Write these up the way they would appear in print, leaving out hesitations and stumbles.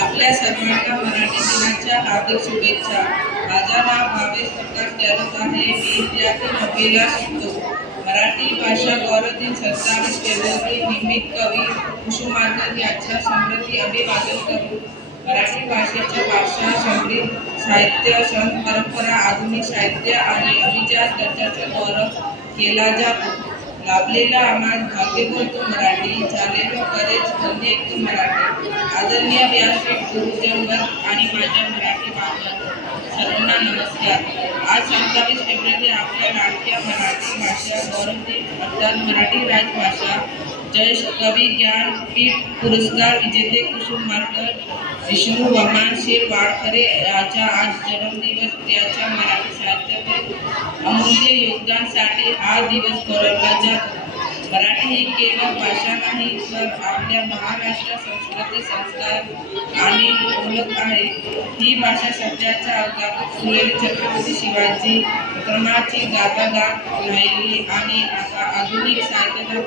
आपल्या सर्वांना मराठी दिनाच्या हार्दिक शुभेच्छा. माझं नाव भावेश प्रकाश जैरोत आहे. मी इयत्ता 9वीला शिकतो. मराठी भाषा गौरव दिन 27 फेब्रुवारी निमित्त कवी कुसुमाग्रज यांच्या स्मृती अभिवादन करून मराठी भाषेच्या भाषा, समृद्ध साहित्य, सण परंपरा, आधुनिक साहित्य आणि अभिजात दर्जाचा गौरव केला जातो. लाभलेला आम्हाला भाग्य बोलतो मराठी, झालेलो करेच धन्य एक मराठी. आदरणीय व्यासपीठ, गुरुजन वर्ग आणि माझ्या मराठी बांधवांनो, सर्वांना नमस्कार. आज 27 फेब्रुवारी आपल्या लाडक्या मराठी भाषा गौरव दिन अर्थात मराठी राजभाषा जयेश कवी ज्ञानपीठ पुरस्कार विजेते कुसुमाग्रज विष्णू वामन शिरवाडकर याचा आज जन्मदिवस. त्याच्या मराठी साहित्यातील अमूल्य योगदानासाठी हा दिवस गौरवला जातो. मराठी ही केवळ भाषा नाही, तर आपल्या महाराष्ट्र संस्कृती, संस्कार आणि ओळख आहे. ही भाषा सध्याच्या अवकाशात फुललेली छत्रपती शिवाजी विक्रमाची गाथा गात राहिली आणि आता आधुनिक साहित्यात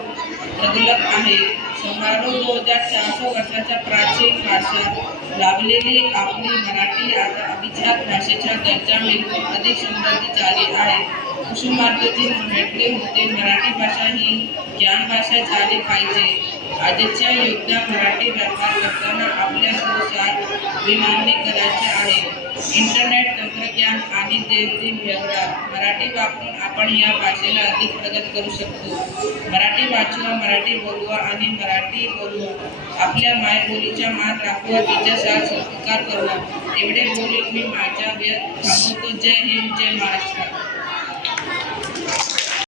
प्रगल्भ आहे. सुमारे 2400 वर्षाच्या प्राचीन भाषा लाभलेली आपली मराठी आता अभिजात भाषेच्या दर्जा मिळवून अधिक समृद्ध झाली आहे. कुसुमाग्रजी म्हटले होते, मराठी भाषा ही ज्ञान भाषा झाली पाहिजे. आजच्या युगात मराठी व्यापार करताना आपल्या संसार विमाने करायचे आहे. इंटरनेट, तंत्रज्ञान आणि दैनंदिन व्यवहार मराठी वापरून आपण या भाषेला अधिक प्रगत करू शकतो. मराठी वाचवा, मराठी बोलवा आणि मराठी बोलवा. आपल्या मायबोलीचा मान राखवा, तिचा संस्कार करा. एवढे बोलून मी माझा वेळ थांबवतो. जय हिंद, जय महाराष्ट्र.